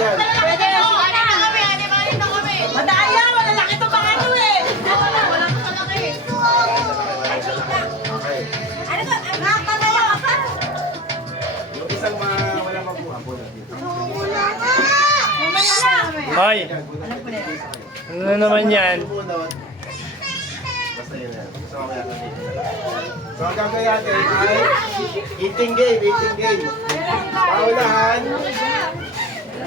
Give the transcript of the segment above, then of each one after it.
yan. Pwede na kami, animalin na kami. Madaya, malalaki to baka ito eh. Wala ka malaki. Okay. Ano ba? Nakakalawa ka pa. Yung isang wala mabuha po natin. Hoy, ano naman yan? Basta yun yan. Gusto ko kaya kami. So ang gagawin natin ay eating game. Paunahan.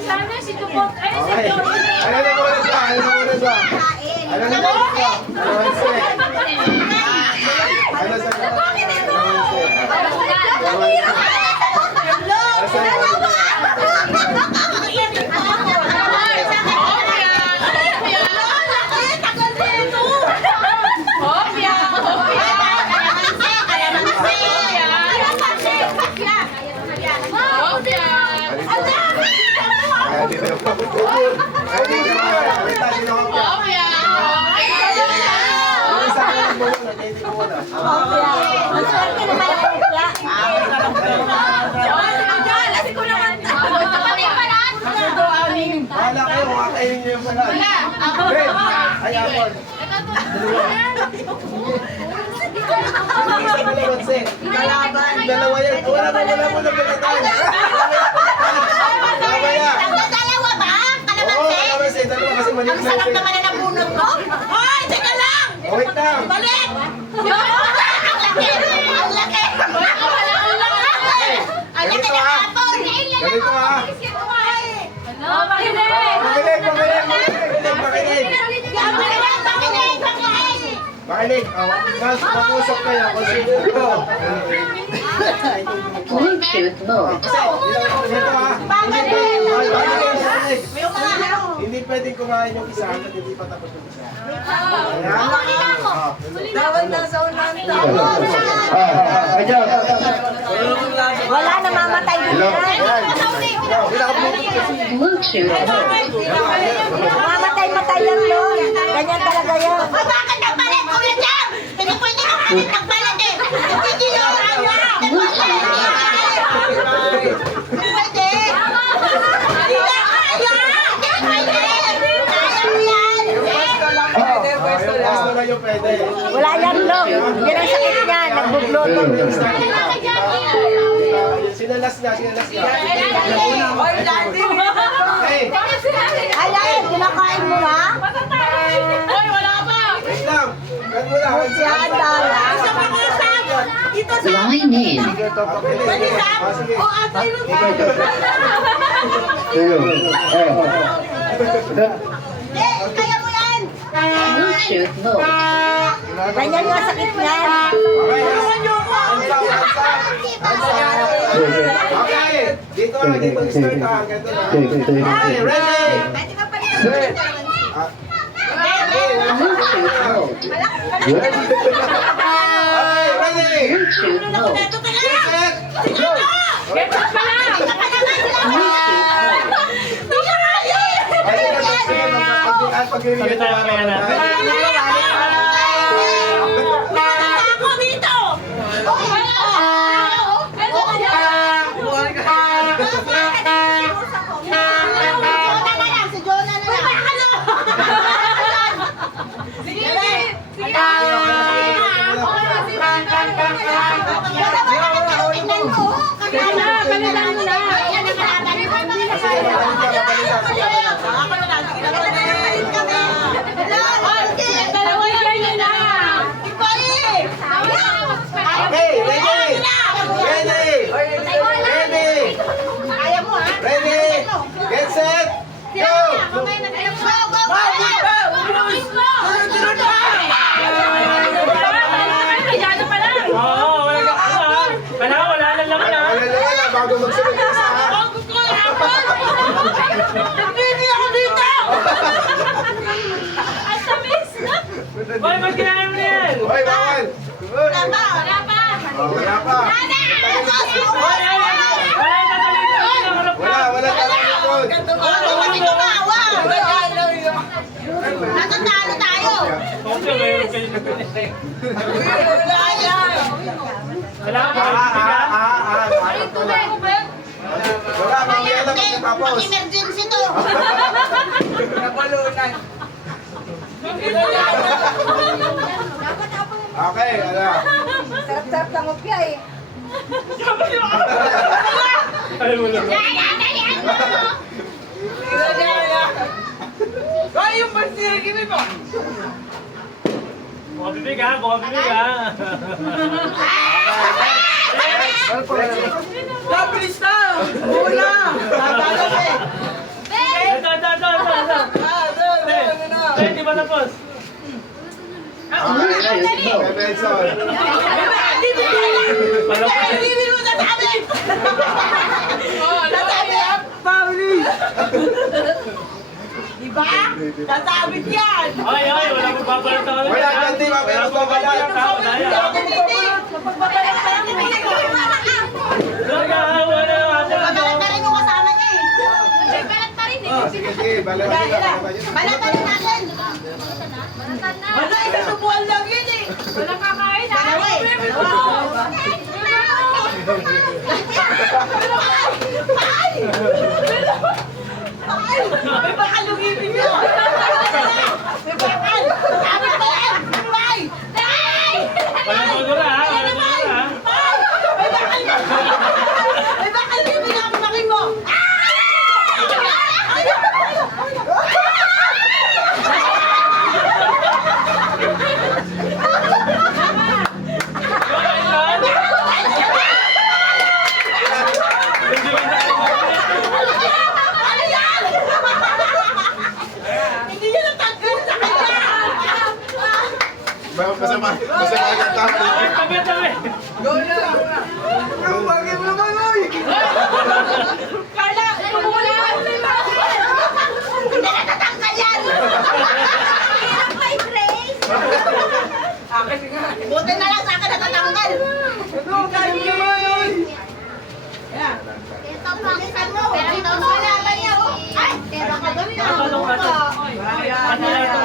Sana si Tupok. Ay, si Okay. Ano na muna ba? Ano na muna ba? Ano na muna ba? Ano sa? Ano sa? Wala kayo, kakainin niyo yung pala. Red, ay apple. Dalawa yan. Wala mo na pagkatay. Dalawa ba? Oo, kalamansi. Dalawa kasi maliit Ang na sarap ito. naman na nabunod ko. Hoy, teka lang! Oh, wait lang. Balik! Ang laki! Ang laki! Ang laki ng apple! Ganito ha. Hello, makinig! Makinig. Mas mag-usap kayo. Consider ko. Bluetooth mode. Kasi, dito ha. Makinig. Hindi pwedeng kumain yung isa hanggang hindi pa tapos yung isa. Dapat nasa unahan Wala na mamatay dito. Bluetooth mode. Mamatay yan doon. Ganyan talaga yan. Bakit nagpalit? Kuya Jam! Hindi pwede na kami nagpalit eh! Hindi yun! Pwede! Hindi na kaya! Basta lang yung pwede. Wala yan doon. Yan ang sakit niya. Nagbublotong. Sinalas niya. Hey, Ayan, kinakain mo na? Hoy, wala pa! wait lang. Cut mo lang. Yan, dala. Sa pag-usap! Ito sa... Line in. Sige, topak. Pwede sa... Sige. O, atay mo sa... Kaya mo yan! Bluetooth mode. Ganyan yung sakit niya. Okay, okay. Dito start ha. Ganito na. Okay, ready? Pwede ka pa rin. Bluetooth mode. Okay, ready? Bluetooth mode. Ito ka lang! Set. Get up ka lang! Ito ka naman! Ito ka Sabi tayo mamaya na. Ako dito! Si Jonah na lang. Sige, Okay, ready? Ready? Ready? Get set. Go! Oo, wala na lang na. Ano na bago magsunod yung isa ha? Hoy, ba't kinain mo na yan? Hoy, bawal! Wala pa, wala pa. Oh, wala pa. Wala tayo likod. Natatalo tayo. Okay, meron kayo na. Wala ka ba? Sakto lang. Wala, mamaya lang pagkatapos. Emergency to. Okay, ala. Sarap-sarap ng opya eh. Alam mo lang. Ay, yung pagsirigin mo. Buka bibig ha, buka bibig ha. Pabilis na! Muna! Tatalo eh! Ito. Hindi ba tapos? Benson. Hindi mo nasabi! Nasabi! Pabilis! Diba? Nasabit yan! Ay, wala kong babalat na kami. Wala, hindi, mamaya magbabalat. Magbabalat na yan! Nag-aawa na yung ate. Balat na rin yung kasama niya eh! Balat pa rin eh! Sige, bala. Balat na rin natin! Wala, isasubuan lang yun eh! Walang kakain ah! Dalawa eh! Ay! Ay! May bakal yung ibig nyo! May bakal! Sabi ko yan! Ay! Ay! Walang gugura ha, walang gugura ha. Ay! May bakal yung may bakal yung ibig ang making mo! Hindi niya natanggal sa kanya! Masama ka tayo. Tabi. Bakit mo naman, oy? Carla! Pumula! Hindi natatanggal yan! Buti na lang sa akin natatanggal! Ano? Kaya naman, oy! Ito pakisan mo! Pero ito wala ba niya, oh? Ay! Pero kagawin na! Tatalong natin. Ano yan ito?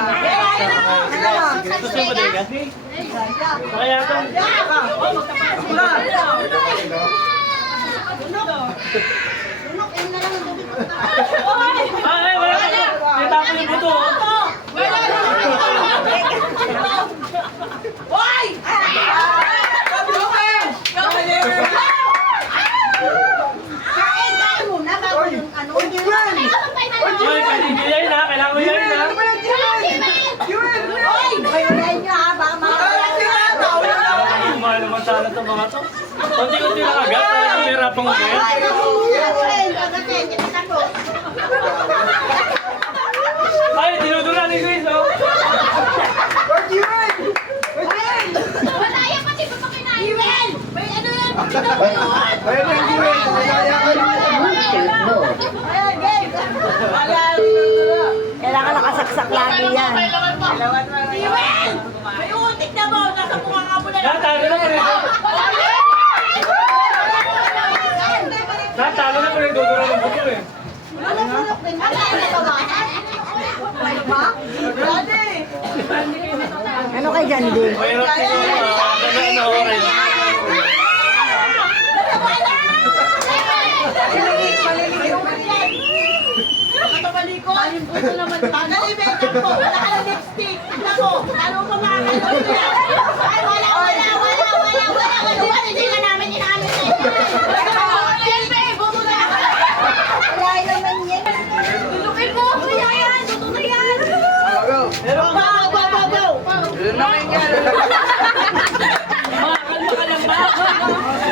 Gusto mo din ka? Kaya ito. Lunok, yun na lang ang tubig. Ay, wala ka. Tinatapon yung buto. Wala na! Hoy! Kain muna bago yung ano. Hoy, pwede gilayin ha. Kailangan mo gilayin ha. Hoy! Bayunayin nyo ha, baka Mahal naman sana ito mga to. Kunti-kunti lang agad. Talagang may rapang agad. Ay, dinudura ni Chris oh. Ayun na, hindi mo. kailangan nakasaksak lagi yan. May utik na ba? Nasa mukha nga mo na lang. Natalo na pa rin. Natalo na pa rin. Dudura ng buto eh. Ano kay Gandhi? Mahirap siguro. Ganda na orange. Nalimentan ko, wala ka ng lipstick. Ako, lalo ko makakalaw yan. Ay, wala. Hindi ka namin inamin na yan. Siyempre, bumula. Wala naman yan. Tulungin mo. Kaya yan, tutuloy yan. Go. Mga kalma ka lang ba?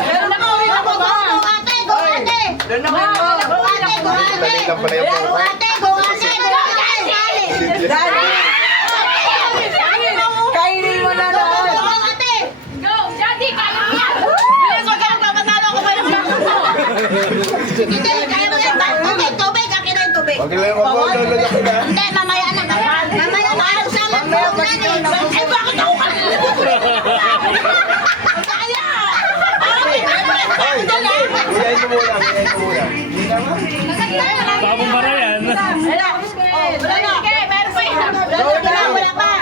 Meron na kami na baba. Go ate. Go ate. Kainin mo na lahat. Go, Daddy, kaya mo yan. Bilis wag ka nagpapatalo ko ba ng bakit mo? Hindi, kaya mo yan. Okay, tubig. Akin na yung tubig. Huwag lang mag-lolo ka. Hindi, mamaya na. Mamaya na. Anong saman mo na eh? Ay, bakit ako kanina? Kaya! Ay, Hiyain mo muna. Hindi ka ba? Babong bara yan. wala. Wala na. Meron pa yan. Wala pa.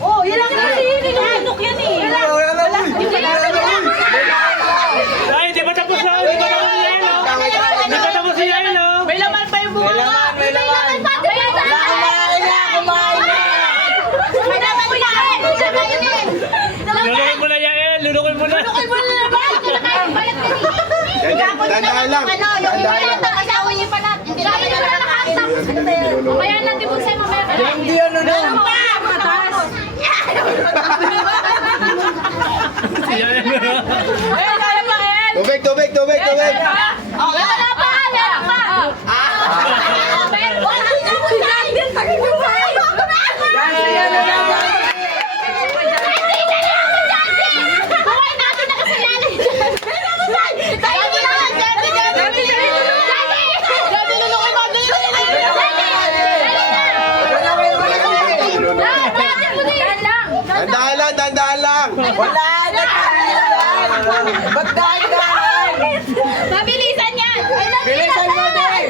Oh, yun lang kasi yun. Inunok yan eh. Wala. Ay, di ba tapos na? Di ba tapos na yun? Dahan-dahan lang. Ano, yung Dahan-dahan lang. iba kasi awin yung palat. Hindi naman yung nakakasap. Mamaya natin kung sa'yo mamaya. Hindi ano na. Meron pa! Mataas! Meron pa yung pakil! Tubig, tubig, tubig, tubig. Oh, wala pa! Meron pa! Meron pa! Buhay natin na kasalanan. Tayo mo na! Daddy! Lulunok mo! Dahan-dahan lang, dahan-dahan lang. Wala, magdahan-dahan. Mabilisan yan! Ay, Bilisan mo, Day.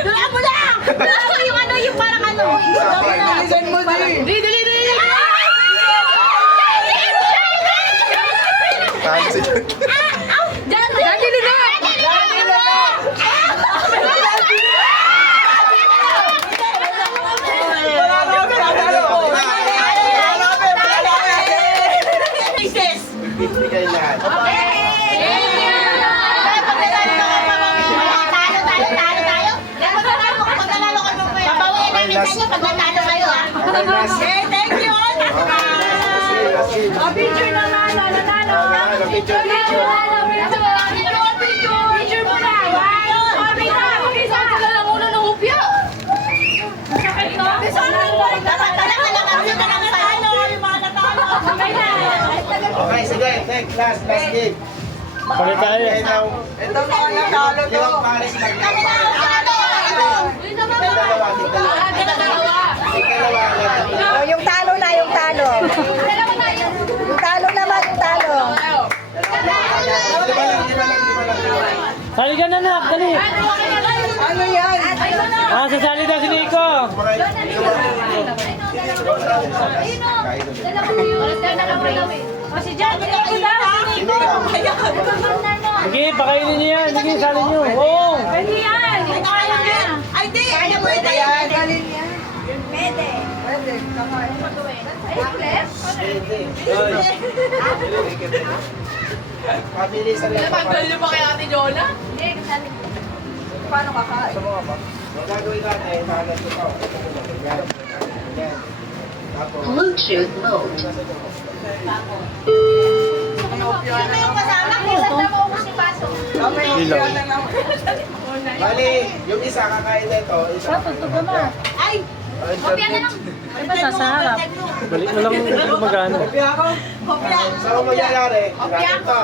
Dula mo lang! Dula mo yung ano, yung parang ano. Bilisan mo, Day. Dali! Pansit. Bibigay lahat. Thank you all! Picture naman, nanalo! Picture, picture. Picture mo na! Sabi na! Mag-isa sila lang muna ng hupya! Sakit no? Dapat talaga natalo yung mga natalo! Okay, sige. Next, last game. Palit tayo. Ito mga natalo to. Yung Paris lang. Oh, yung talo na, yung talo. Yung talo naman, yung talo. Sali ka na, nak. Dali. Ano yan? Sasali daw si Nico. Si Jan, ako daw, si Nico. Sige, pakainin niyo yan. Sige, sali niyo. Oo. Pwede yan. Ay, di. Kaya mo ito yan. Galing yan. Pwede. Pwede. Kakain. Pabilisan lang. niyo ba kay Ate Jola? Paano kakain? Ang gagawin natin, halos ito. Yan. Yan. Tapos, Bluetooth mode. Sino yung kasama? Kailan na mo si Paso? Ilaw. bali, yung isa kakain na ito, isa kakain na. Ay! Kopya na lang. Ay, ba sa harap? Balik mo lang magano. Kopya. So, ang mangyayari, natin ito.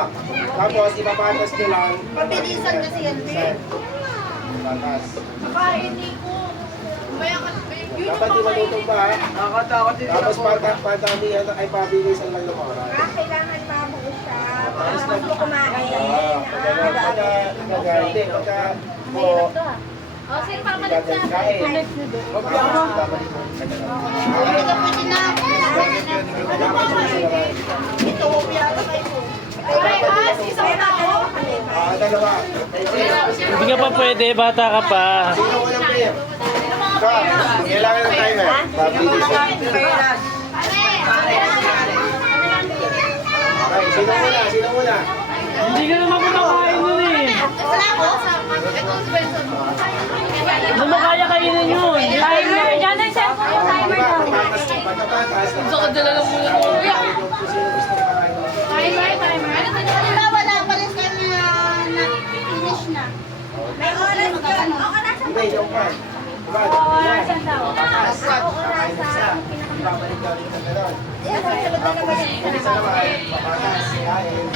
Tapos, ipapatas nyo lang. Pabilisan kasi yan, Bill. Patas. Kain, Nico. Maya ka. Yun Dapat di malutong pa, ha? Tapos, patamihan ay pabilisan lang ng oras. Kailangan mabuo siya. Para mas kumain. Hindi, pagka mo, O, sige, papalit sa kain. Hindi ka pwede na. Ano ba? Ito, kopya na kayo. Ay, isang tao. Dalawa. Hindi ka pa pwede, bata ka pa. Sino unang player? Ikaw, kailangan ng timer. Pabilisan. Okay, sino muna? Sino muna? Hindi ka naman kumakain nun eh. Wala ko. Ito, Benson. Ano ba kaya kainin yun? Timer. Diyan ang cellphone yung timer daw. Pagkapatas. Gusto ko dala lang muna ko. Timer. Ano ba nila? Wala pa rin kanya na finish na. May oras yun. Hindi, yung part. Orasan daw. Patas. Kakain isa. Babalik daw rin sa gano'n. Tapos, isa naman, papatas. Kain.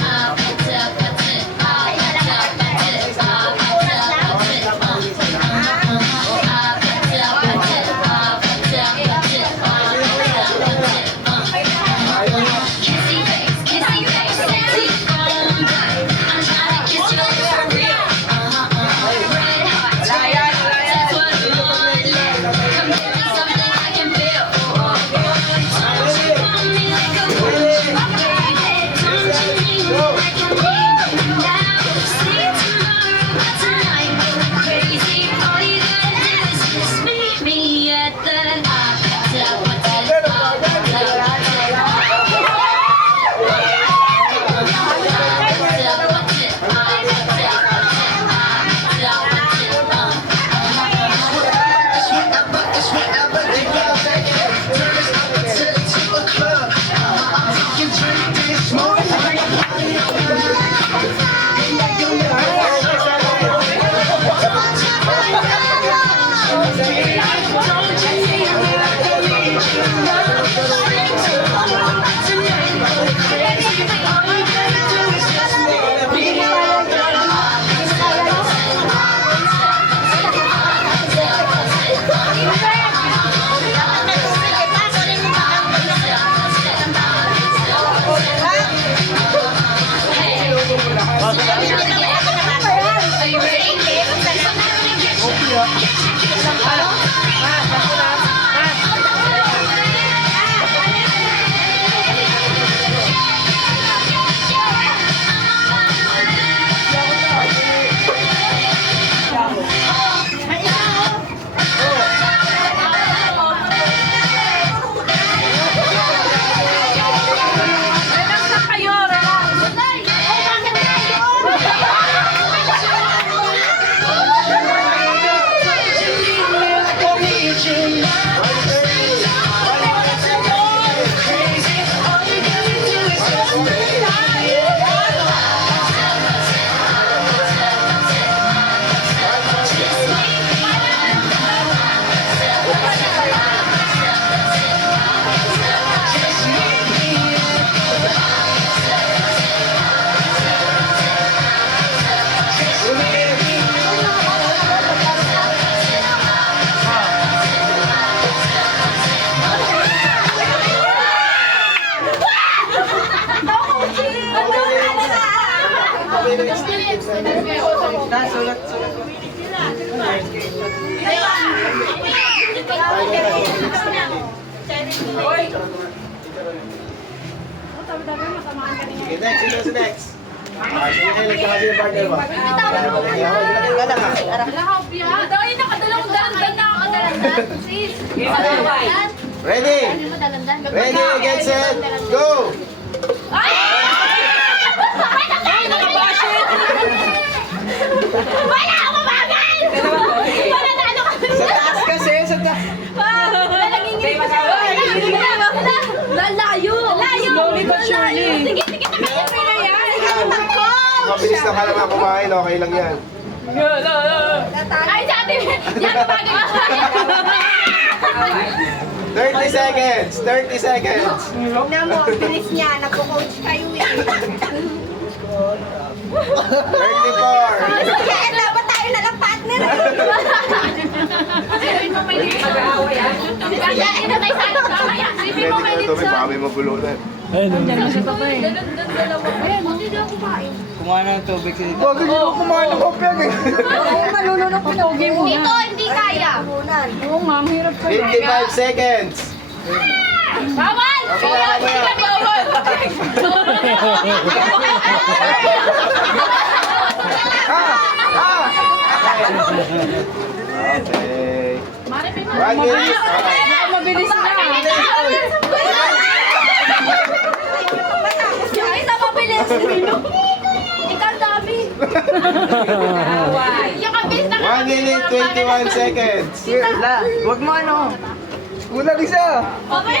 Okay, next. Sino si next? Sige kayo, nagkakasi yung partner mo. Ilagay ka lang ha. Dahil nakadalawang dalandan na ako dalandan. Sis. Ready? Ready, get set, go! Ay! Ay, nakabasit! Wala ako mabagal! Wala na ano kami! Sa taas kasi, sa taas. Lalagingin ko siya! Lalayo! Layo! Slowly but surely! Sige, sige, okay na yan! Mabilis na ka lang kumain, okay lang yan. Ay, dati! Yan, bagay ako! 30 seconds, 30 seconds. Tignan mo, ang bilis niya. Nagko-coach kayo eh. 34. Kaya dapat tayo na lang partner eh. Sipin mo may limit. Kaya ina tayo sa akin mamaya. Sipin mo may Ready ka limit ito, may sa... baka may mabulunan. Ayun. Dalawa. Ayan, hindi daw kumain. Kumuha na ng tubig si Huwag hindi ko kumain ng kopya. Ay, malulunok ko ng Dito, hindi kaya. Oo, ma'am, hirap ka. 55 seconds. Bawal! Okay, Bawal! mamaya. Hindi ka bawal! Okay. Maripin mo. 1 minute. Mabilis na. Yung isa mabilis. Ikaw dami. Yung kabilis na 1 minute, 21 seconds. Huwag mo ano. Kulang isa. Okay.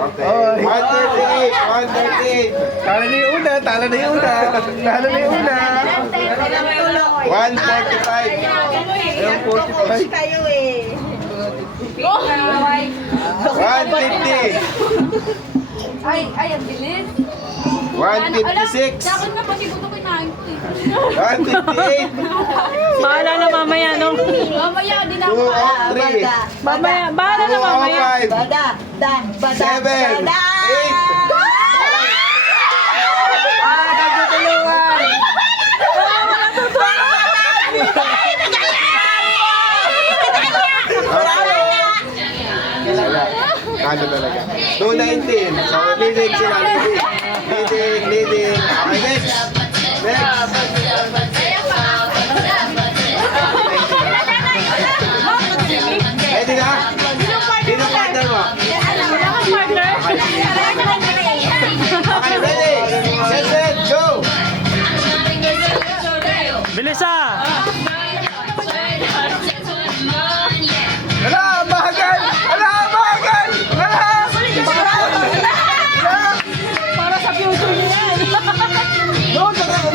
Okay. 138, 138. Talo na yung una. Talo na yung una. Talo na yung una. 145. Ayun, 45. Kayo eh. 150. Ay, ang bilis. 156. Dapat nga pati buto kinain ko eh. 158. Bahala na mamaya, no? Mamaya, din ako. 203. Mamaya, bahala na mamaya. 205. Bada, bada, 7. 8. bada. Nagtutulungan. Ano talaga? 219. So, leading sila. Leading. Okay, next. Next. Ready na? Sino partner mo? Okay, ready? Set, go! Bilis ah! Wala, bagal! Wala, bagal! Wala! Para sa future niya yan. Doon, doon!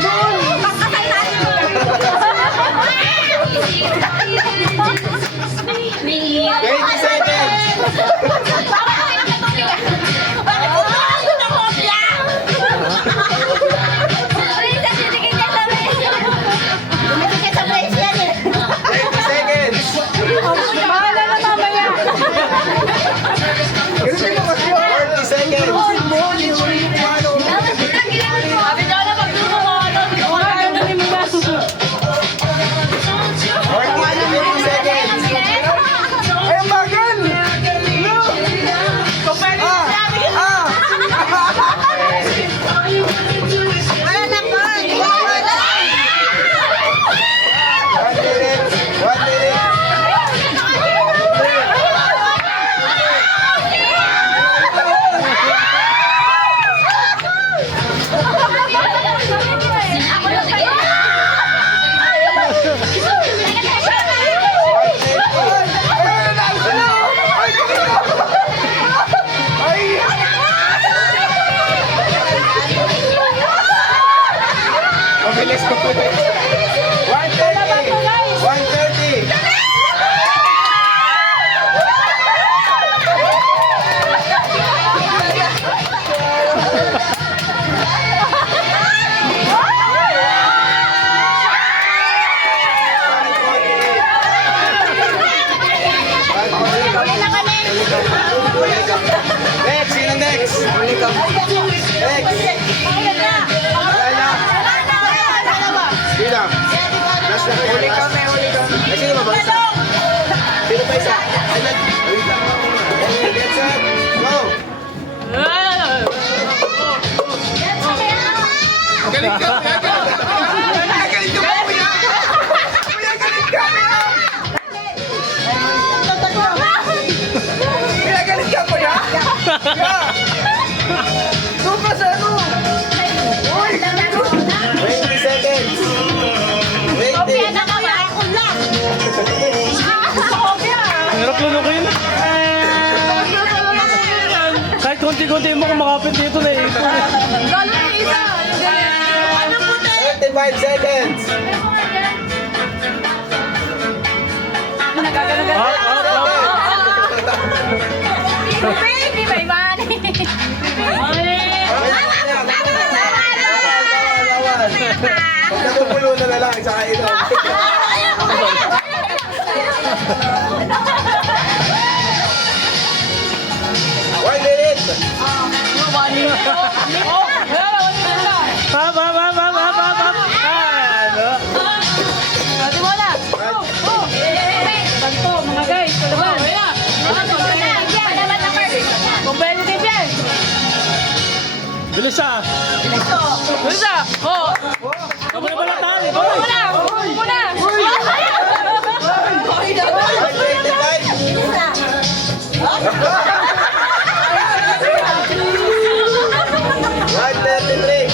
20 seconds! Seconds! Bahala na mamaya. 40 seconds! Sabi daw na pag lumawa, Ayaw na ni Muna. 40 seconds! Ay, ang bagal! No! One minute! 1 minute! Mabilis ko po. 130! 130! Kami na kami. Get set, go! Galing ka, kuya! Galing ka, kuya! Kuya, galing ka, kuya! Kuya, galing ka, kuya! Kuya! Doon ka sa ano? Uy! 20 seconds! Kopya 20! na kaya ako lang. Ang hirap lunukin. Kahit konti-konti mo kumakapit dito na ito. Lalo na isa. Ano po tayo? 35 seconds! Baby, may money. Pag nakukulo na lang, sa ilo. 1 minute! Hap. Ganto, mga guys. Palaban. Competitive yan. Bilis ah. Bilis ah. Oh. Kamu na balatan. Muna. Muna. 133!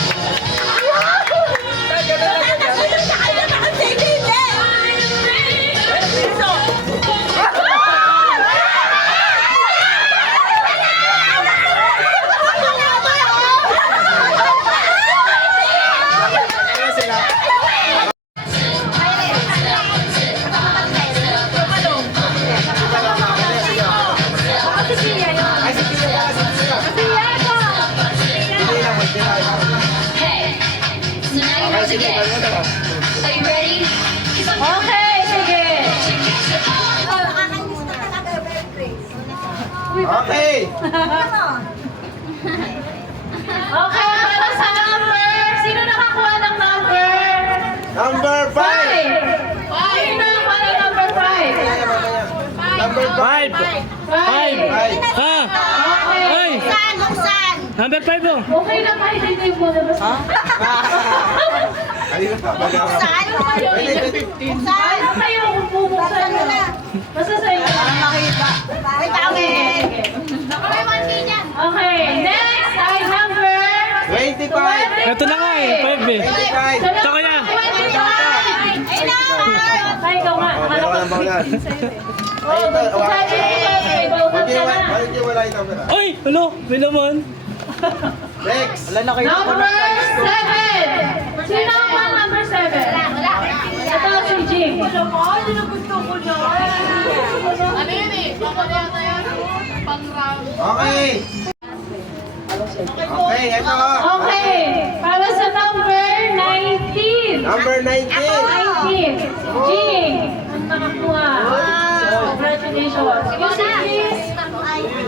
Sige, Are you ready? Okay, sige. Okay! Okay, para sa number. Sino nakakuha ng number? Number 5! Sino nakakuha ng number 5? Number 5! 5. Ha? Ay. Number 5 oh. Okay na kahit hindi mo na basta. Ayun pa, Saan mo kayo? Saan kayo bubuksan mo? Basta sa inyo. Okay, next ay number 25! Ito na nga eh. 5 eh. 25! Ito kaya. Ay, ikaw nga. Meron ka ng bawlan. Bakit yung wala yung number? Ay! Ano? May laman. Next! Number 7! Sino ang mga number 7? Ito si Jing. Ano na gusto ko na? Ano yun eh? Baka yata yan. Pang-round. Okay! Okay, ito. Okay, para sa number 19. Number 19! 19. Jing, ang nakakuha. Congratulations. Music please.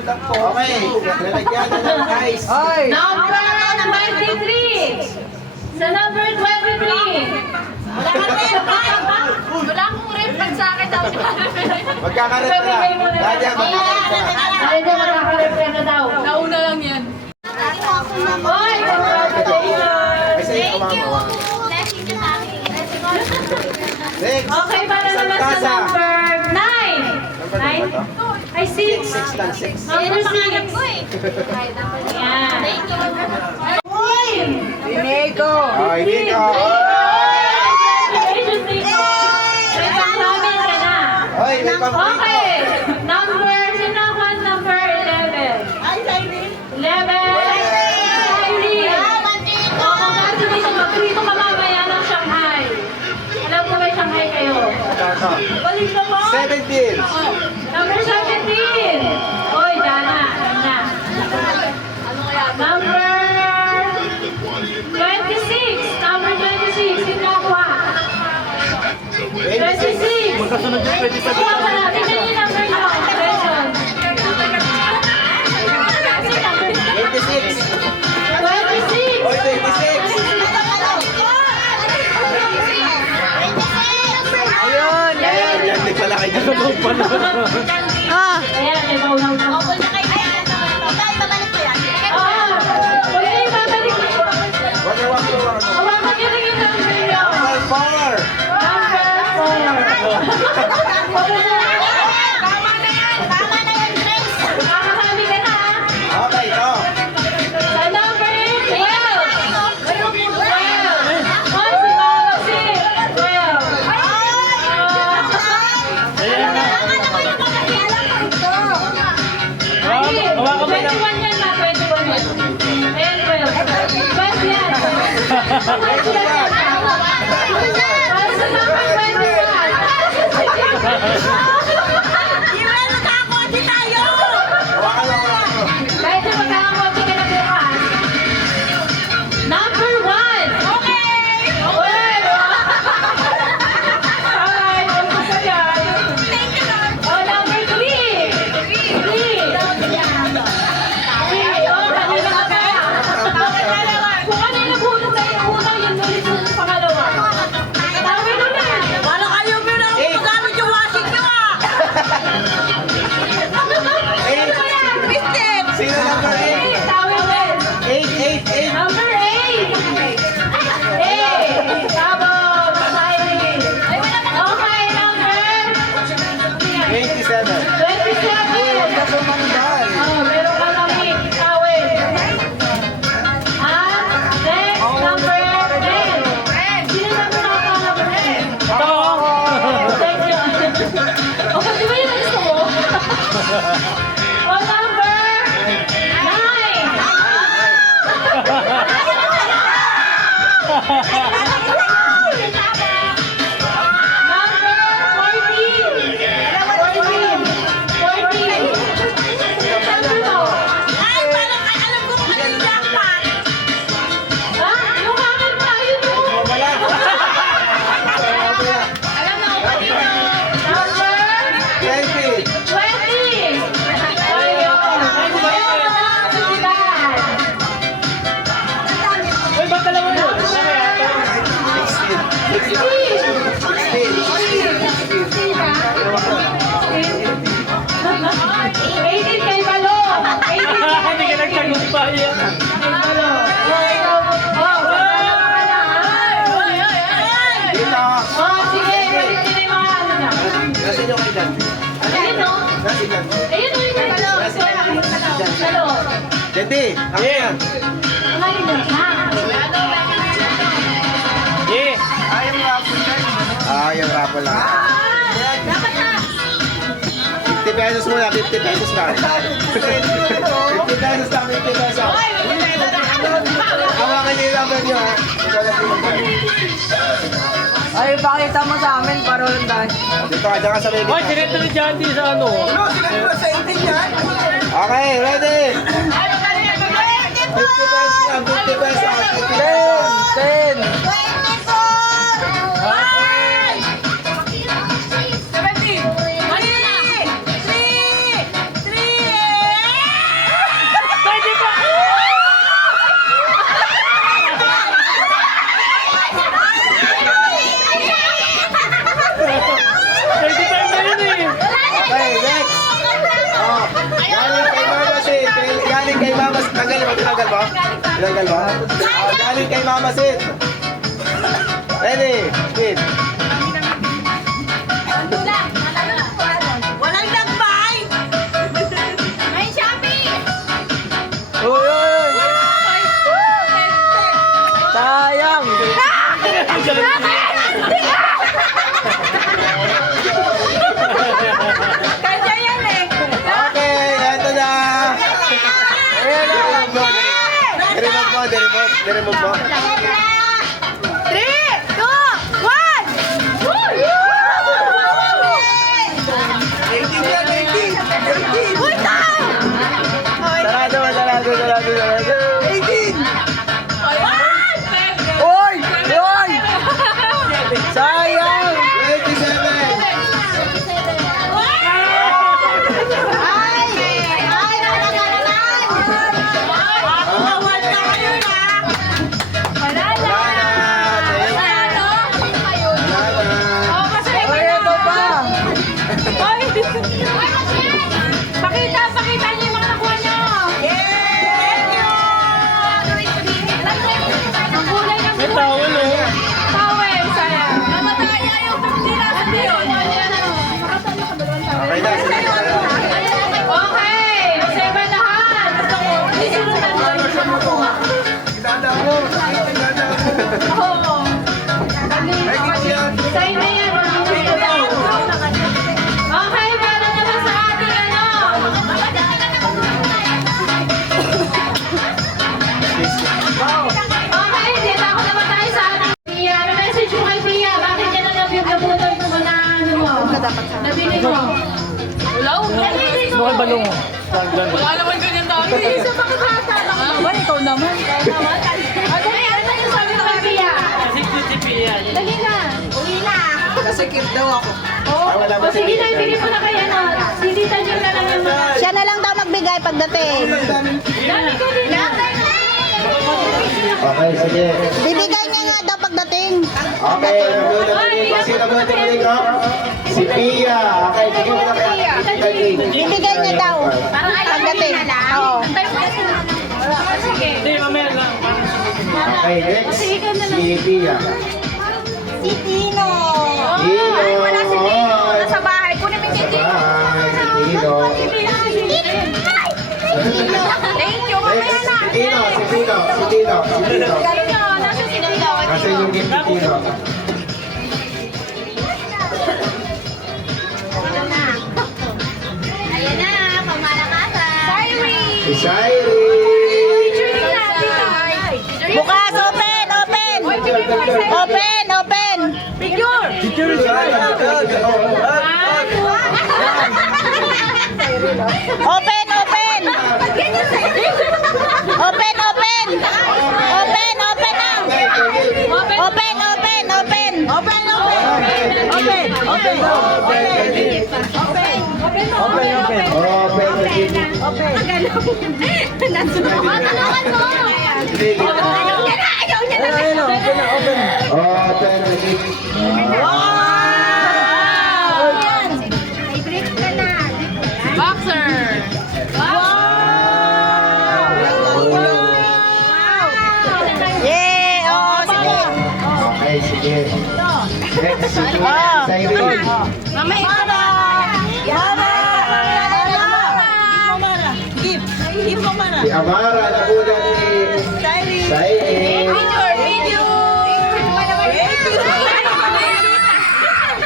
Okay, lalagyan na ng ice. Number 23. Sa number 23. Wala akong reflex sa akin. Magkakaroon na lang. Dahil Ay, hindi, magkaka-reflex na daw. Nauna lang yan. Oy, congratulations. Ay, sa'yo, kumama. Next! Okay, para naman sa Tasa. number 9. Number 9 ba ito? Ay, 6. 6 lang, 6. Number 6. Yan. Dinego. Okay, dito. Congratulations, Nico. May pang-ramen ka na. Oy, may pang-prito. Okay. Number, sino ang number 11? 11. Irene. Oh, congratulations. Magprito ka mamaya ng Shanghai. Alam ko ba Shanghai kayo? Balik na mo. 17. Number 17. Oy, Dana. Dana. Number 26. Number 26. Sino ako? 26. Magkasunod yung 27. Kuha ka na. Tingnan niyo yung number niyo. Attention. 26. 26. Oy, 26. Ayun! Yan, di pala kayo. Ano pala? Ah, Ay, paunaw na. Opol na kayo yan. Tay, babalik ko yan. Ah, wala yung babalik. Wag. Hawakan niyo lang yung number niyo. Number 4. Number 4. Tama na yan. Tama na yan, Grace. Makakasabi ka na. Okay, ito. Sa number 12. 12. Oh, si Mama si 12. Ayan na. Ay, Hawakan mo 21 yan na, 21 yan. Ayan, 12. 12 yan. Para sa number 21. Hawakan lang. Kahit na magkakakonti ka na bukas. Number 1. Okay. Alright, ang gusto yan. Oh, number 3. 3. Oh, kanina ka pa. Kung ano yung nabunong na yung una, yun ulit yung pangalawa. Tawin mo na. Wala kayo mo na magamit yung washing nyo ah! Ano ba yan? Biscuit! Sino number 8? Tawin mo. 8. Number 8. 8. Sabog. Exciting. Okay, number 27. 27. Kasumandal. Oh, meron ka lang tawin. Next, number 10. Sino number number 10? Ito. Thank you. Oh, di ba yun ang gusto mo? Oh, number 20. 20. Uy, ba't dalawa yun? 18 kay Balo. 18 Hindi ka nagtagumpay yan. Dito. Sige, balik nyo na yung mga ano na. Nasa inyo kayo dyan. Ayun o. Nasa dyan. Ayun o yung Balo. Balo. Dede, ako yan. Ayun o. Yeah. Yung rapo lang. 50 pesos muna, 50 pesos lang. 50 pesos lang, 50 pesos. Hawakan niyo yung number niyo, ha? Ikaw lang pinagkain. Ay, pakita mo sa amin, paroldan. Dito ka, dyan ka sa ready. Uy, sinito ni Jandy sa ano. Okay, ready? 50 pesos lang, 50 pesos. 50 pesos. 35 na yun eh. Okay, next. Oh, galing kay Mama Sid. Tanggal mo, tinanggal mo? Tinanggal mo? Oh, galing kay Mama Sid. Ready? Speed. Walang nagbay! May Shopee! Uy, uy, uy. Sayang. Kanya yan eh! Okay, eto na. Ayan na. Remove mo, remove mo. 3, 2, 1! Uy, Sarado, sarado, sarado, sarado. 18! Uy! Uy! Sayang! 27! Ay! Ay, nakakalaman! Award na kayo na! mo kay Balong. Wala naman ganyan dami. Isa pa kita. Ba, ikaw naman. Dali, ano yung sabi ko kay Pia? Si Pia. Dali na. Uwi na. Kasi cute daw ako. Wala ba O sige na, ibigay mo na kay ano. Hindi tayo na lang yung mga... Siya na lang daw magbigay pagdating. Dami ko din. Okay, sige. Bibigay niya nga daw pagdating. Okay, sino ba tingin ko? Si Pia. Okay, sige mo na kaya. Bibigay niya daw. Pagdating. Oo. Sige. Hindi, mamaya lang. Okay, next. Si Pia. Si Tino. Tino. Ay, wala si Tino. Nasa bahay. Kunin mo yung Sa Tino. bahay, si Tino. Thank you. Mamaya na. Si Tino, si Tino, si Tino, si Tino. Tino. Nasa si Tino. Kasi yung gift ni Tino. Ayan na. Pamalakasan. Cyrene. Si Shirey. Bukas, open, open. Open, open. Picture. Open, open. Open, open. Open, open na. Open, open, open. Open, open. Open, Tulungan mo. Ayaw niya na. Ayaw niya na. Open the gift. Boxer. Yay! Oo, sige. Okay, sige. Next, si Shirey. Mamaya. Si Amara, nakuha ni Shirey.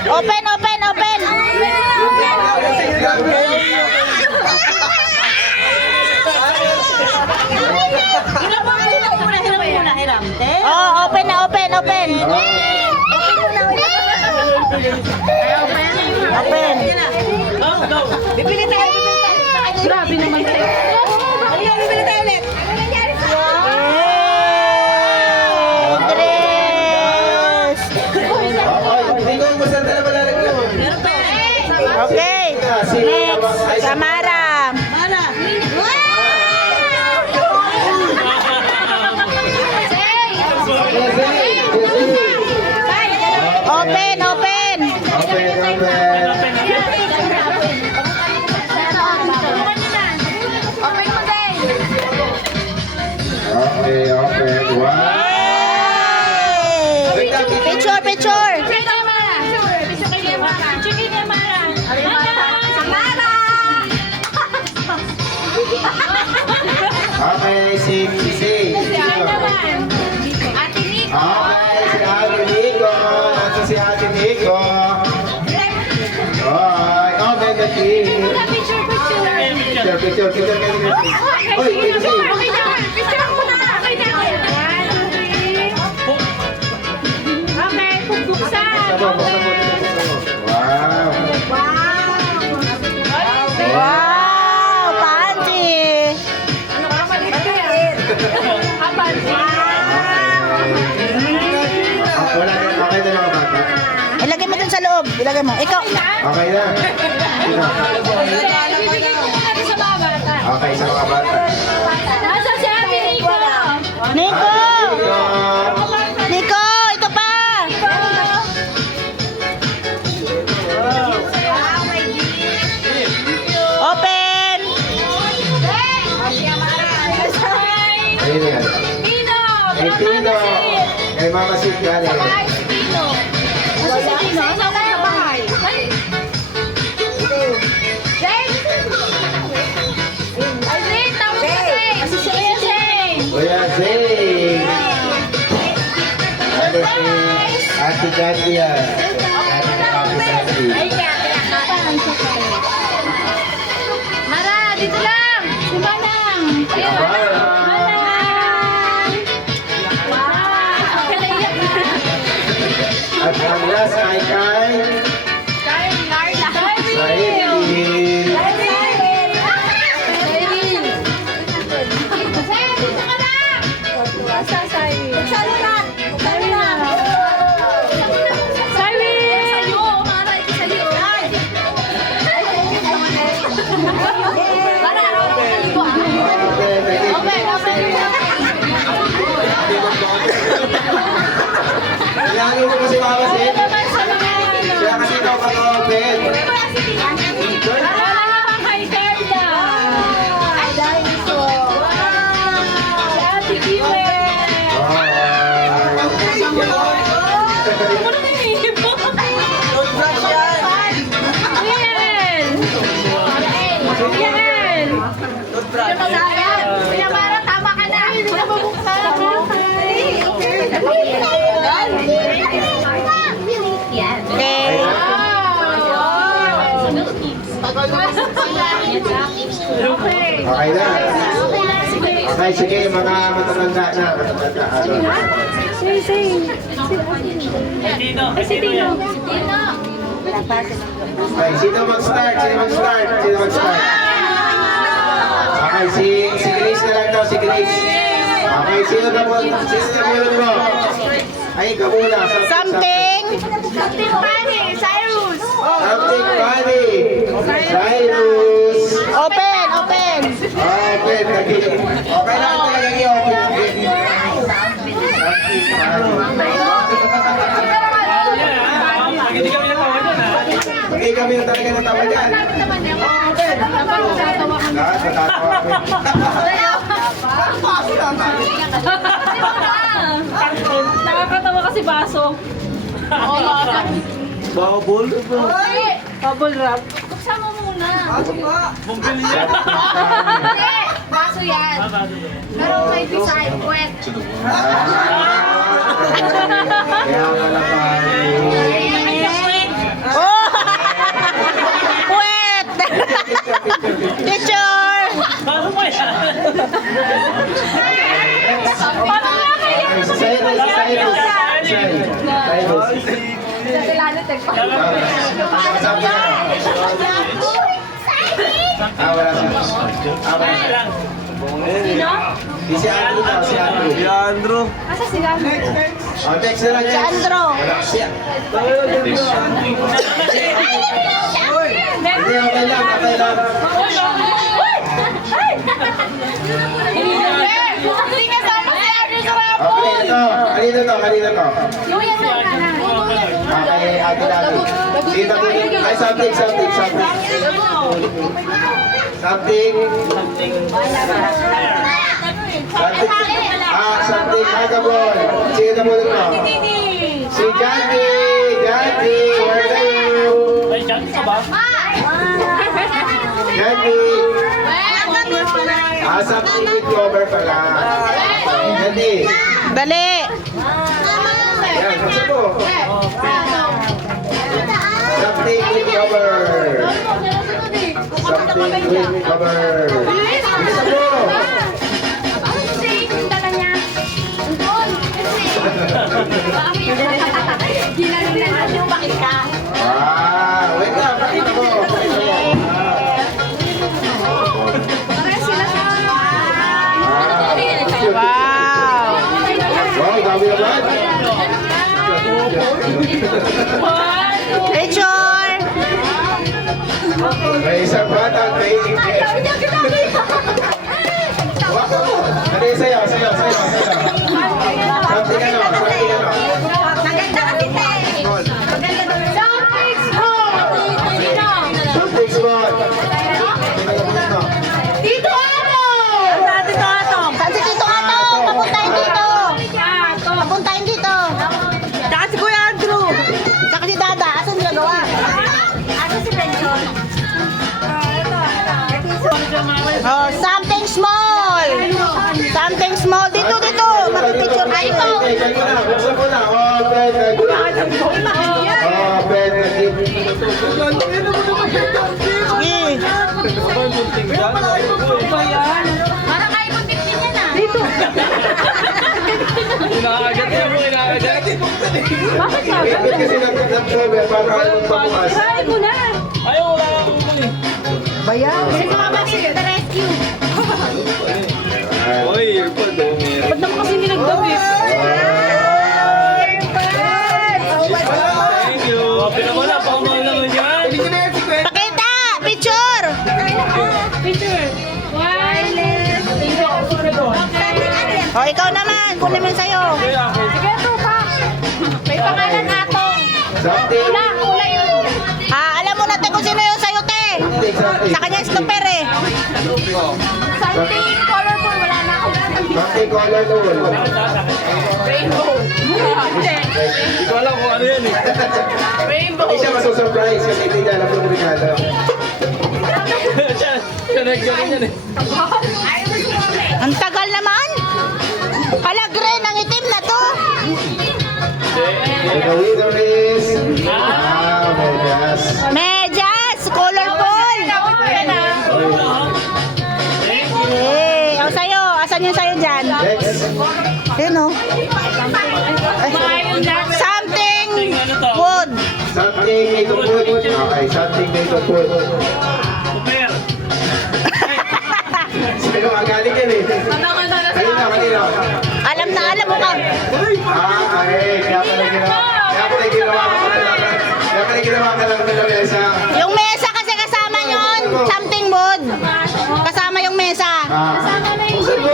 Open, open, open. Oh, open na, open, open. Open. Go, go. Grabe naman tayo. Dress. Okay. Next, Samara. Open, open. Okay, wow. Yay! Picture, picture. Okay, si Okay, si Ate Nico. Nasa si Ate Nico. Okay, the team. Picture. Uy, picture. Wow. Wow, panty. Okay na mga bata. Ilagay mo dun sa loob. Ilagay mo. Ikaw. Okay na. Okay, sa mga bata. Nasa si Ate Nico? Nico! Nico, ito pa! Open! Ayun yan. Tino! Kay Tino. Kay Mama Sid galing. Bahay si Tino. Nasa si Tino? Nasa sa bahay? Jane! Ay, tawag mo Jane! Si Jane! Kuya Zay. Ate Katia. Mara, dito lang! Si Manang! Ayun, Mara. Manang! Wow! Kalaiyak na! At ang last ay kay Carla! Saidi. mag-open. Wala naman kay Carla. Ay, dinosaur. Si Ate Kiwen. Ano na yun? Yan! Kuya Mara, tama ka na. Hindi na mabuksan. Okay. Okay. Okay na. Okay, sige, mga matatanda na. Matatanda. Si Tino. Wala pa. Okay, sino mag-start? Okay, si Grace na lang daw, si Grace. Okay, sino na mo? Ay, kamuna. Something. Something funny, Cyrus. Something funny. Cyrus. Open, open. Okay, okay lang talaga i-open. Hindi kami natawa dyan ha. Hindi kami na talaga natawa dyan. Lahat natatawa ko. Nakakatawa kasi baso. Bubble. Bubble wrap. Buksan mo muna. Bumbil niya. Hindi, baso yan. Pero may design, wet. Kaya pala pa. Oh! Wet! Teacher! Paano mo yan? Paano nga kayo? Cyrus. Lalo, tagpa. Sabi ka na. Wala siya. Wala siya. Lang. Sino? Si Andrew daw, si Andrew. Leandro. Asa si Gano? Text na lang Si yan. Andro. Siya. Hindi, okay lang, okay lang. Hindi kasama si Andrew sa rapon. Kanino to? Yung yan na. Okay, ate natin. Dito, ay, something. Something. Something, Agabon. Sino na muna to? Si Jackie, where are you? Ay, dyan ka ba? Jackie. Something with cover pala. Jackie. Dali. Yan, kasi po. Something with cover. Something with cover. Bisa po. Wait lang, pakita mo. Wow. Wow, dami naman. Teacher! May isang batang training din. Wow! Ano yung sayo? Something ano? Maganda kasi te. Something small. Dito ano? Tito Atong. Saan si Tito Atong? Papuntahin dito. Papuntahin dito. Tsaka si Kuya Andrew. Tsaka si Dada. Asan nila gawa? Asan si Benson? Oh, something small. Something small. Dito. Magpipicture kayo. Buksan mo na. Open. Sige. Parang kayo buntik din yan ah. Inaagat niya mo, inaagat. Bakit kasi nag-cover para kayo magpabukas? Try mo na. Ayaw, wala akong muli. Bayan. Kasi sumama si The Rescue. Oy, earpod. Ba't naman kasi hindi nagdawit? Thank you. Wapi naman na, pakamahal naman yan. Pakita. Picture. Picture. Wireless. Oh, ikaw naman. Kunin mo sa'yo. Sige, ito pa. May pangalan Atong. Something. Kulay yun. Something. Sa kanya stopper eh. Something colorful, wala na ako. Something color doon. Hindi ko alam kung ano yan eh. Hindi siya masusurprise kasi hindi niya alam kung regalo. Siya nagkaroon yan eh. Ang tagal naman. Pala green, ang itim na to. And the winner is... Medyas. Medyas, colorful. Eh, ang sayo. Asan yung sayo dyan? Next. Yun o. Something Ano to? wood. Something made of wood. Okay, something made of wood. Super. Sino magaling yan eh? Kanina. Alam na alam mo ka. Kaya pala ginawa ka lang nila mesa. Yung mesa kasi kasama yon. Something wood. Kasama yung mesa. Buksan mo.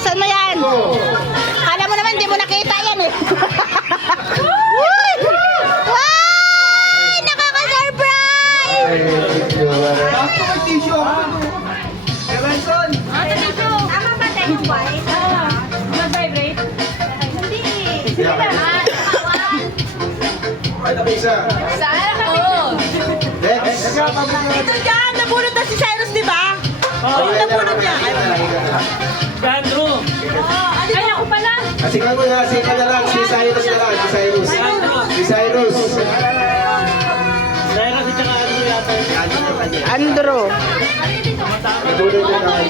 Saan mo yan? Alam mo naman, hindi mo nakita yan eh. Ay! Nakaka-surprise! Tama ba tayo white? Mag-vibrate? Hindi. Ay, isa. Saan ako? Next. Ito dyan, nabunod na si Cyrus, di ba? Yung nabunod niya. Andrew. Ay, ako pala. Asikan mo na, asikan na lang. Si Cyrus na lang. Si Cyrus. Si Cyrus. Dahil kasi tsaka Andrew yata. Andrew. Nabunod na lang.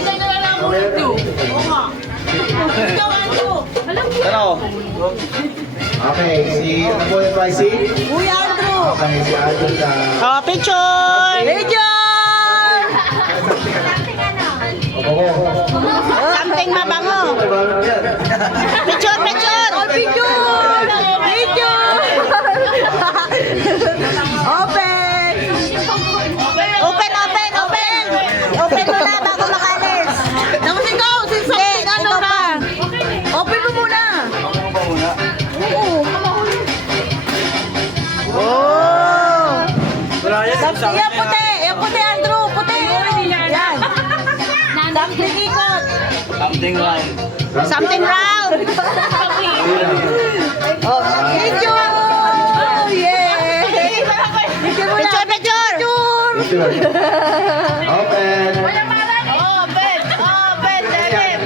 Ano? Okay, si nabunod pa si? Kuya Andrew. Okay, si Andrew na. Oh, picture! Picture! Something mabango. Picture, picture! Oh, picture! Picture! Open! Open, open, open! Open mo na bago makalis. Tapos ikaw, since something ano ka? Open mo muna. Oh! Yan puti! Yan puti, Andrew! Puti! Yan! Something ikot! Something right. Something round! Oh, picture! Oh, yeah! Picture muna! Picture, picture! Open. Open! Open!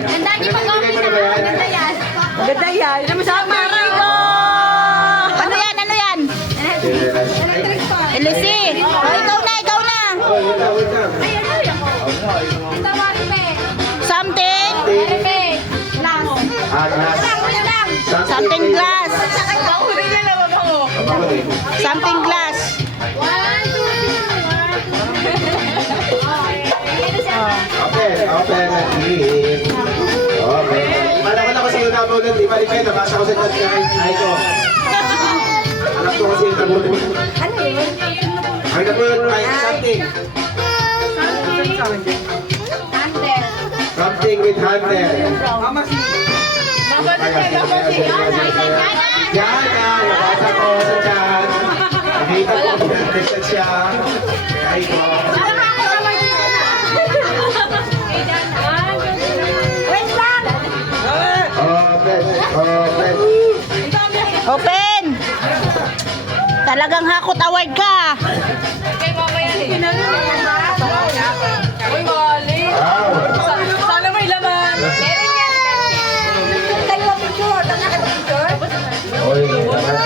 Ang dami mag-open na. Maganda yan. Ganda yan! Sama Rico! Ano yan? Ano yan? Elisi! Oh, ikaw na! Ikaw na! Oh, wait lang, wait lang. Ay, ano yan? Ito, Maripe. Something? Maripe. Glass. Glass. Wala lang. Something glass! Bahuli na naman ako. Something glass! 1, 2, 3. Open, open and leave. Okay. Malaman ako sino nabunod. Di Maripet, nabasa ko sa chat niya ay ko. Alam ko kasi yung nabunod. Ano yun? Ang nabunod ay something. Handle. Something with handle. Jana, nabasa ko sa chat. Nakita ko, pinag-text siya. Ay ko. Wait lang! Open, open. Open! Talagang hakot award ka! Okay, mamaya rin. Uy, mali. Wow. Sana may laman. Meron yan. Tayo picture. Tanga ka picture? Oy, umasa.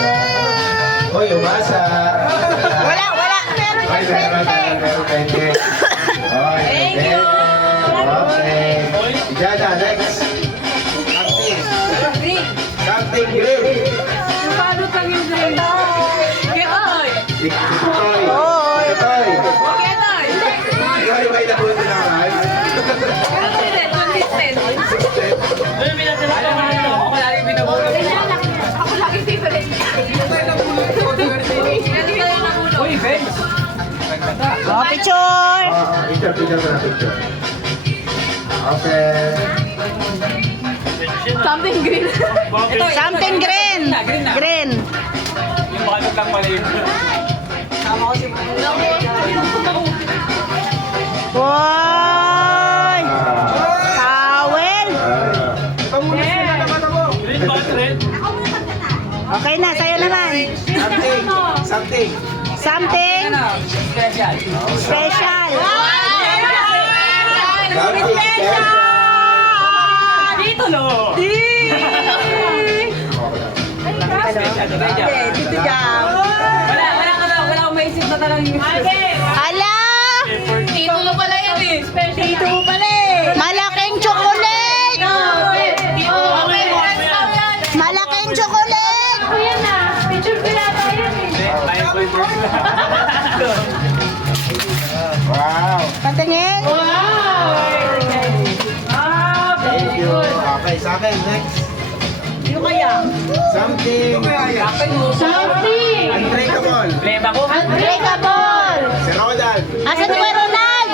Oy, umasa. Wala, wala! Meron Oy, meron, thank you. Oy, thank you. Okay. Jana, next. Something. Green. Something green. Paano kami green? Ketoy. Itoy. Oy. Itoy. Ketoy. Ikaw yung may nabunod na live. Consistent. Ay, may natira ka naman ito. Ako lagi favorite. Uy, Ben. Oh, picture! Picture, picture na picture. Okay. Something green. Something green! Green! Yung bakit lang pala yun. Boy! Towel! Ito muna sila naman ako. Red ba? Red? Okay na, sa'yo naman. Something. Something Special. special. Something special. Dito no. Dito jam. Wala akong maisip na talagang Ala! Titulo pala yan eh. Special. Dito pala eh. Malaking chocolate! Malaking chocolate! Ako yan na. Picture ko yata yan eh. Wow. Patingin. Thank you. Okay, sa akin. Next. Yung kaya? Something. Something. Unbreakable. Pleba ko. Unbreakable! Si Ronald. Asan si Kuya Ronald?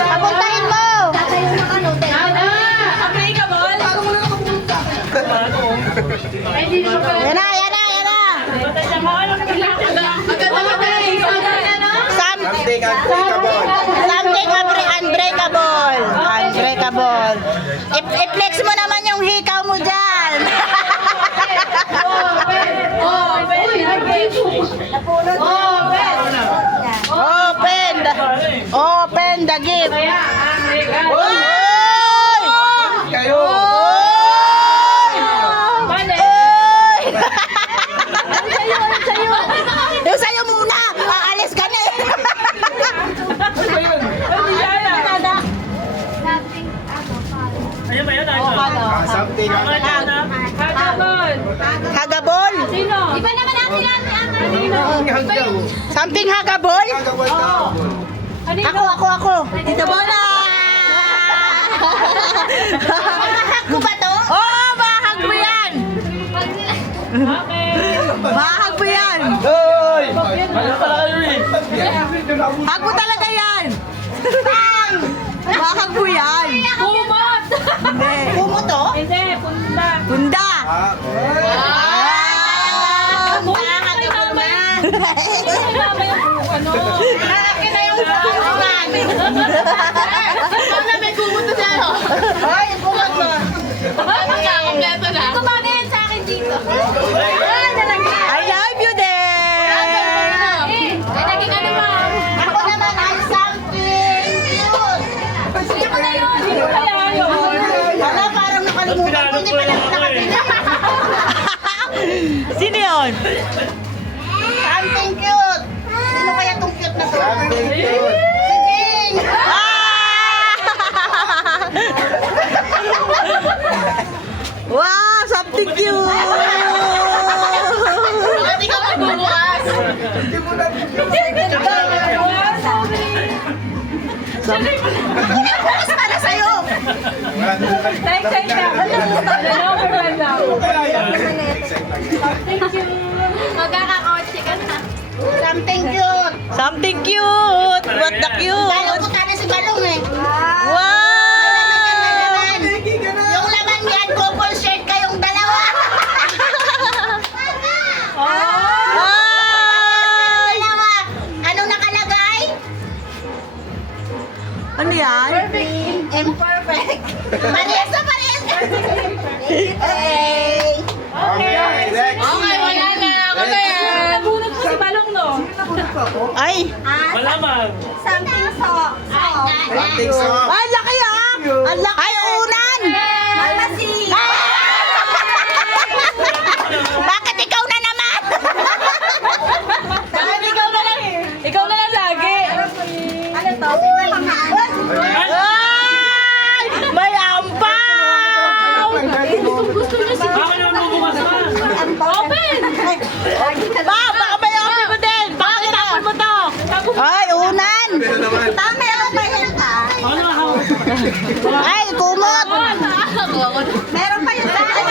Papuntahin mo! Yan na, yan na, yan na! Something unbreakable. Something unbreakable. Unbreakable. I-flex mo naman yung hikaw mo dyan. Open the, open the gift. Oy! Kayo. Oy! Oy! Yung sa'yo muna. Aalis ka na eh. Ayun ba yun? Ayun ba? Something unbreakable. Hagabol? Iba naman natin yan. Something hagabol? Unbreakable daw. Ako. Tito Bola! Mahag ko ba to? Oo, mahag mo yan! Mahag mo yan! Hoy! Ano pala kayo eh? Hag mo talaga yan! Mahag mo yan! Kumot! Hindi. Kumo to? Hindi, punta. Bunda! Ah, Mahag ako na! Kasama yung ano. Akin na yung kukuman! Ano, may kumot na sa'yo. Hoy, kumot mo! Kompleto na. Kumagay yan sa akin dito. I love you din! Ay, naging ano ba? Ako naman ay something cute! Hindi mo na yun. Hindi mo kaya yun. Wala, parang nakalimutan ko. Hindi pala nakapila. Sino yun? Something cute! Sino kaya tong cute na to? something cute. Si Jing! Wow! Something cute! Bakit ikaw magbubukas? Bukas para sa'yo! Magkakakotse ka na. Something cute! Something cute! What the cute? Balong ko tala si Balong eh. Wow! Yung laman yan, couple shirt kayong dalawa. Ay! Dalawa. Anong nakalagay? Ano yan? Perfect. Imperfect. Parehas na parehas. Hey. Okay, next. Okay, wala na. Ako na yan. Nabunot ko si Balong, no? Ay. Malamang! Something soft. Something soft. Ay, laki ah. Ang laki. Ay, unan. Malasi. Bakit ikaw na naman? Bakit ikaw na lang eh? Ikaw na lang lagi. Ano to? Ay! May ampaw! Gusto niya si Bakit naman bubukas pa? Open! Ba, baka may open mo din. Baka itapon mo to. Ay, unan. Ano naman? Tama yan ba yan ka? Ano ako? Ay, kumot. Ako. Meron pa yun sa akin.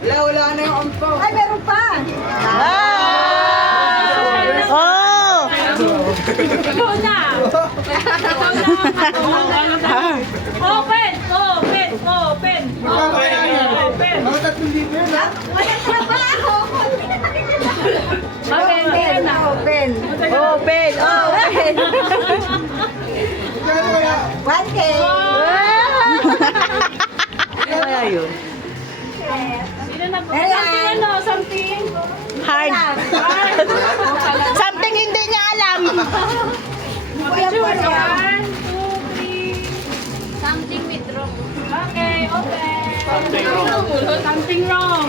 Wala na yung ampaw. Ay, meron pa. Oh! Ikaw na. Open! Open! Open! Open! Open! Open. Open. Hard. Something hindi niya alam. Picture. 1, 2, 3. Something with wrong. Okay, okay. Something wrong. Something wrong.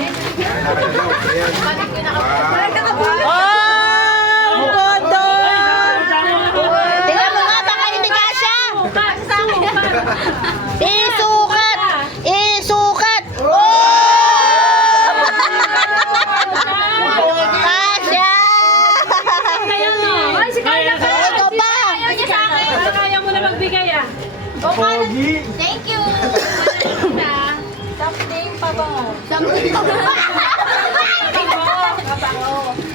Oh! Kodon! Tingnan mo nga, baka hindi kasya. Sukat, sukat. Isukat! Isukat! Oh! Kasya! Kaya no. Ay, si Carla pa. Ito pa! Ayaw niya sa akin. Kaya mo na magbigay ah. Thank you. Something pabango. Something pabango.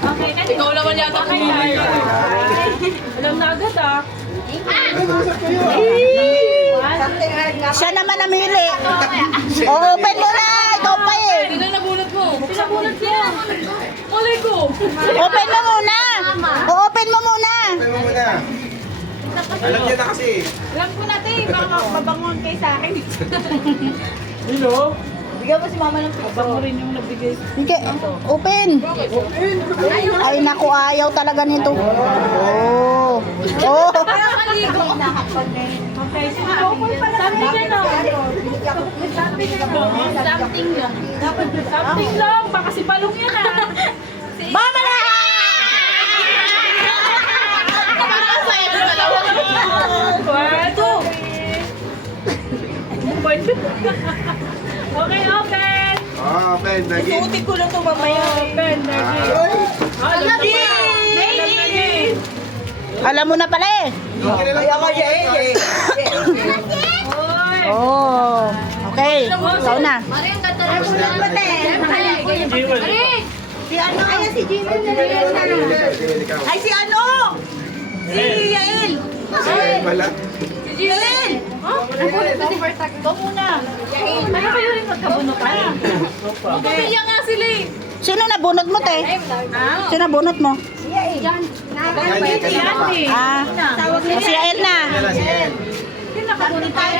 Okay, kasi ikaw naman yata kaya. Alam na agad ah. Siya naman namili. O, open mo na! Ikaw pa eh! Pinabunot mo. Pinabunot niya. Kulay ko. Open mo muna! O, open mo muna! Sabi mo muna. Alam niya na kasi. Alam ko natin, baka mabangon kayo sa akin. Hello? Bigyan mo si mama ng picture. Abang mo rin yung nagbigay. Sige, open! Ay, naku, ayaw talaga nito. Oh! Oh! Nakakaligo. Okay, something ano? Something lang. Something lang. Baka si Balong yan ah. Mama na! Okay, open. Open, lagi. ko lang ito mamaya. Open, lagi. Lagi. Alam mo na pala eh. Kaya ka Oy. Oh! Okay, ikaw na. Maring gato na po na. Maring. Si ano? Ay, si Jimmy na Ay, si ano? Si Yael. Wala. Yael. Ikaw muna. Ano kayo rin magkabunutan? Magpapilya nga sila eh. Sino nabunot mo, te? Sino nabunot mo? Yan. Ah, si Yael na. Wala si El. Sino nakabunot tayo?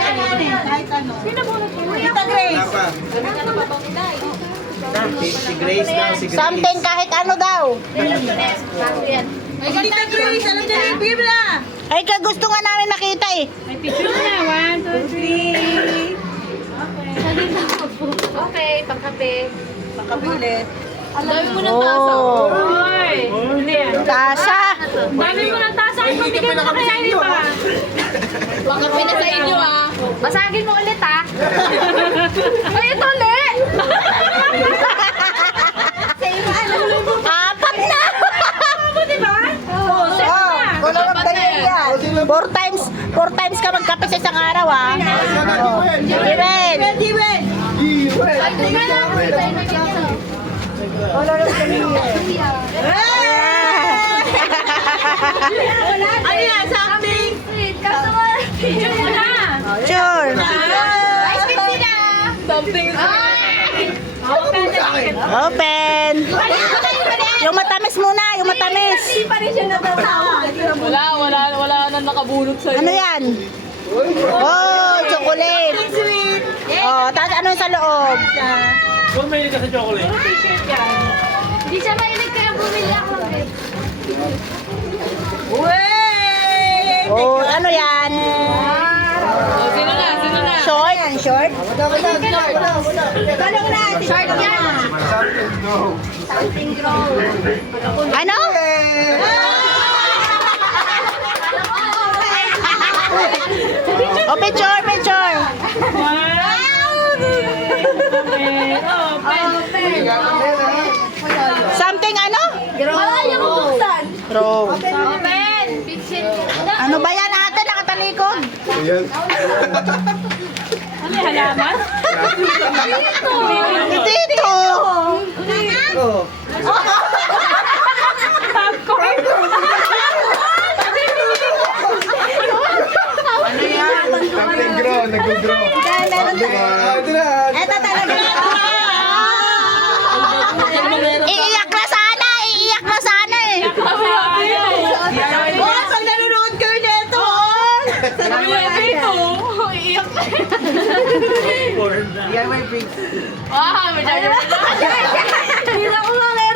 Sino nabunot mo? Tita Grace. Wala pa. Si Grace daw, si Grace. Something kahit ano daw. Ay, Tita Grace, alam niya yung bibig na. Ay, gusto nga namin makita eh. May picture na. 1, 2, 3. Okay, pangkape. Pagkabilit. Ang dami mo ng tasa. Oh. Oy! Ano yan? Tasa. Ang dami mo ng tasa. Ay, magbigay mo na kaya yun pa. Pangkape na sa inyo ah. Basagin mo ulit ah. Ay, ito ulit! Apat na. Ako, di ba? Oo, set na. Four times ka magkape sa isang araw ah. Jiwen. Ay, teka lang. Ano yan? Something? Customer. Picture mo na. Sure. Ice cream sila. Something. Open. Yung matamis muna, yung matamis. Hindi pa rin siya natatawa. Wala na nakabulot sa'yo. Ano yan? Oh, chocolate. Oh, tapos ano sa loob? Kung may ka sa chocolate. T-shirt yan. Hindi siya mahilig kaya bumili ako ng bed. Oh, ano yan? Sino na? Sino na? Short? Short? Short yan. Something go. Ano? Oh, picture, picture. Something ano? Ayaw mo buksan. Row. Open. Picture. Ano ba yan ate? Nakatalikod. Ayan. Ano yung halaman? Dito. Popcorn. Something grow, nag-grow. Ito na. Eto talaga. Iiyak na sana. Iiyak na sana eh. Oh, pag nanonood kayo nito. Sabi mo yung dito. Iiyak na. Yan may drinks. Ah, may charger na. Hindi na ko lang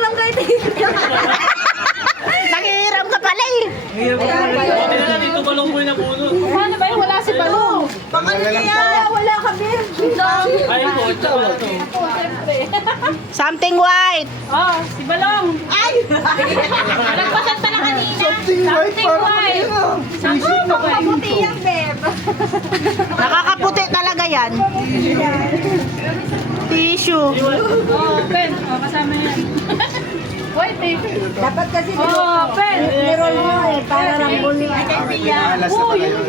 Something white. Oh, si Balong. Ay! Nagpasan pa na kanina. Something white. Something maputi yan, Beb. Nakakaputi talaga yan. Tissue. Oh, pen. Oh, kasama yan. Wait, eh. Dapat kasi pen. Nirol mo eh, para rambuli. Alas na pala yun.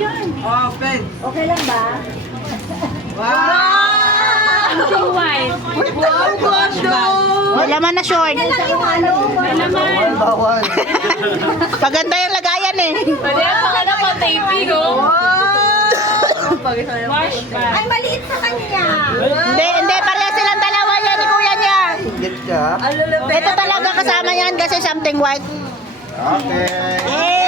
Okay lang ba? Something white. May laman na short. May laman. Paganda yung lagayan eh. Pwede yan pa na pang taping, oh. Wash ba? Ay, maliit sa kanya. Hindi, pareha silang dalawa yan ni kuya niya. Ito talaga kasama yan kasi something white. Okay. Eh,